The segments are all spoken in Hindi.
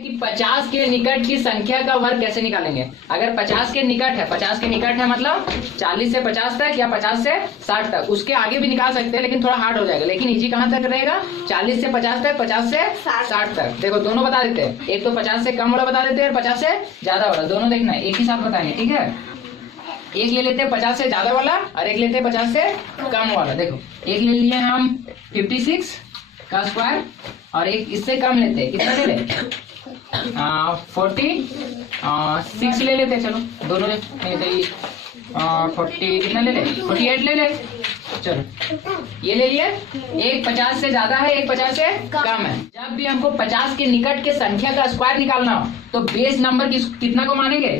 कि 50 के निकट की संख्या का वर्ग कैसे निकालेंगे। अगर 50 के निकट है, 50 के निकट है मतलब 40 से 50 तक या 50 से 60 तक, उसके आगे भी निकाल सकते हैं लेकिन थोड़ा हार्ड हो जाएगा, लेकिन इजी कहाँ तक रहेगा 40 से 50 तक, 50 से 60 तक। देखो दोनों बता देते हैं, एक तो 50 से कम वाला बता देते हैं और 50 से ज्यादा वाला, दोनों देखना है एक ही साथ बताएंगे, ठीक है। एक ले लेते हैं 50 से ज्यादा वाला और एक लेते हैं 50 से कम वाला। देखो एक ले लिए हम 56 का स्क्वायर और एक इससे कम लेते हैं, कितना ले ले 46 ले लेते हैं, चलो दोनों ले 40 कितना ले ले 48 ले ले, चलो ये ले लिए। एक 50 से ज्यादा है, एक 50 से कम है। जब भी हमको 50 के निकट के संख्या का स्क्वायर निकालना हो तो बेस नंबर कितना को मानेंगे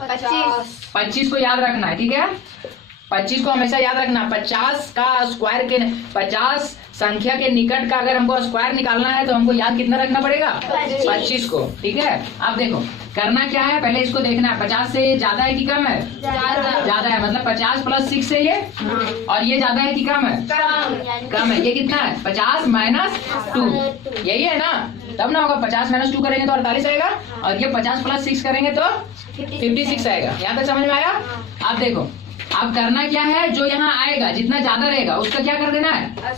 25 को याद रखना है, ठीक है। 25 को हमेशा याद रखना। 50 का स्क्वायर के 50 संख्या के निकट का अगर हमको स्क्वायर निकालना है तो हमको याद कितना रखना पड़ेगा 25 को, ठीक है। अब देखो करना क्या है, पहले इसको देखना है 50 से ज्यादा है कि कम है, ज्यादा है, मतलब 50 + 6 है ये, और ये ज्यादा है कि कम है, कम है। ये कितना है 50 - 2, यही है ना, तब ना होगा 50 - 2 करेंगे तो 48 आएगा, और ये 50 + 6 करेंगे तो 56 आएगा। यहाँ तक समझ में आया। अब देखो अब करना क्या है, जो यहाँ आएगा जितना ज्यादा रहेगा उसका क्या कर देना है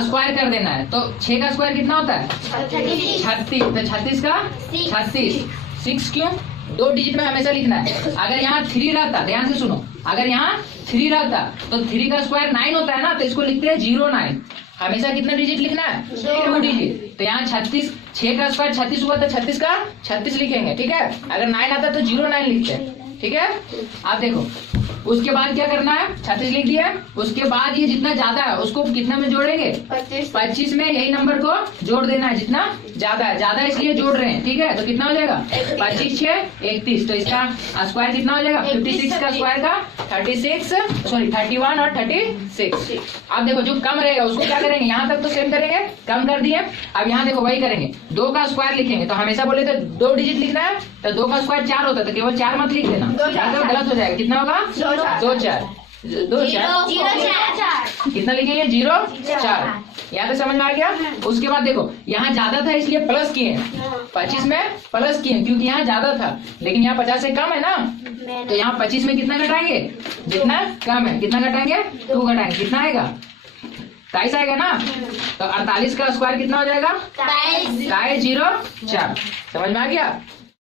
स्क्वायर कर देना है। तो 6 का स्क्वायर कितना होता है 36, तो 36 का 36, 6 क्यों 2 डिजिट में हमेशा लिखना है। अगर यहाँ 3 रहता, ध्यान से सुनो, अगर यहाँ 3 रहता तो 3 का स्क्वायर 9 होता है ना, तो इसको लिखते हैं 09। हमेशा कितना डिजिट लिखना है 2 डिजिट। तो यहाँ 36, 6 का स्क्वायर 36 हुआ तो 36 का 36 लिखेंगे, ठीक है। अगर 9 आता तो 09 लिखते हैं, ठीक है। आप देखो उसके बाद क्या करना है, 36 लिख दिया। उसके बाद ये जितना ज्यादा है उसको कितना में जोड़ेंगे 25 में, यही नंबर को जोड़ देना है जितना ज्यादा है, ज्यादा इसलिए जोड़ रहे हैं, ठीक है। तो कितना हो जाएगा 25 6 31, तो इसका स्क्वायर कितना हो जाएगा 56 का स्क्वायर का 31 और 36। अब देखो जो कम रहेगा उसको क्या करेंगे, यहाँ तक तो सेम करेंगे, कम कर दिए। अब यहाँ देखो वही करेंगे, 2 का स्क्वायर लिखेंगे तो हमेशा बोले तो 2 डिजिट लिखना है, तो 2 का स्क्वायर 4 होता है तो केवल 4 मत लिख देना, गलत हो जाएगा। कितना होगा 2 4 कितना लिखेंगे 0 4, यहाँ पे समझ में आ गया। उसके बाद देखो यहाँ ज्यादा था इसलिए प्लस किए, 25 में प्लस किए क्योंकि यहाँ ज्यादा था, लेकिन यहाँ 50 से कम है ना, तो यहाँ 25 में कितना घटाएंगे जितना कम है, कितना घटाएंगे 2 घटाएंगे, कितना आएगा 23 आएगा ना। तो 48 का स्क्वायर कितना हो जाएगा 22 0 4, समझ में आ गया।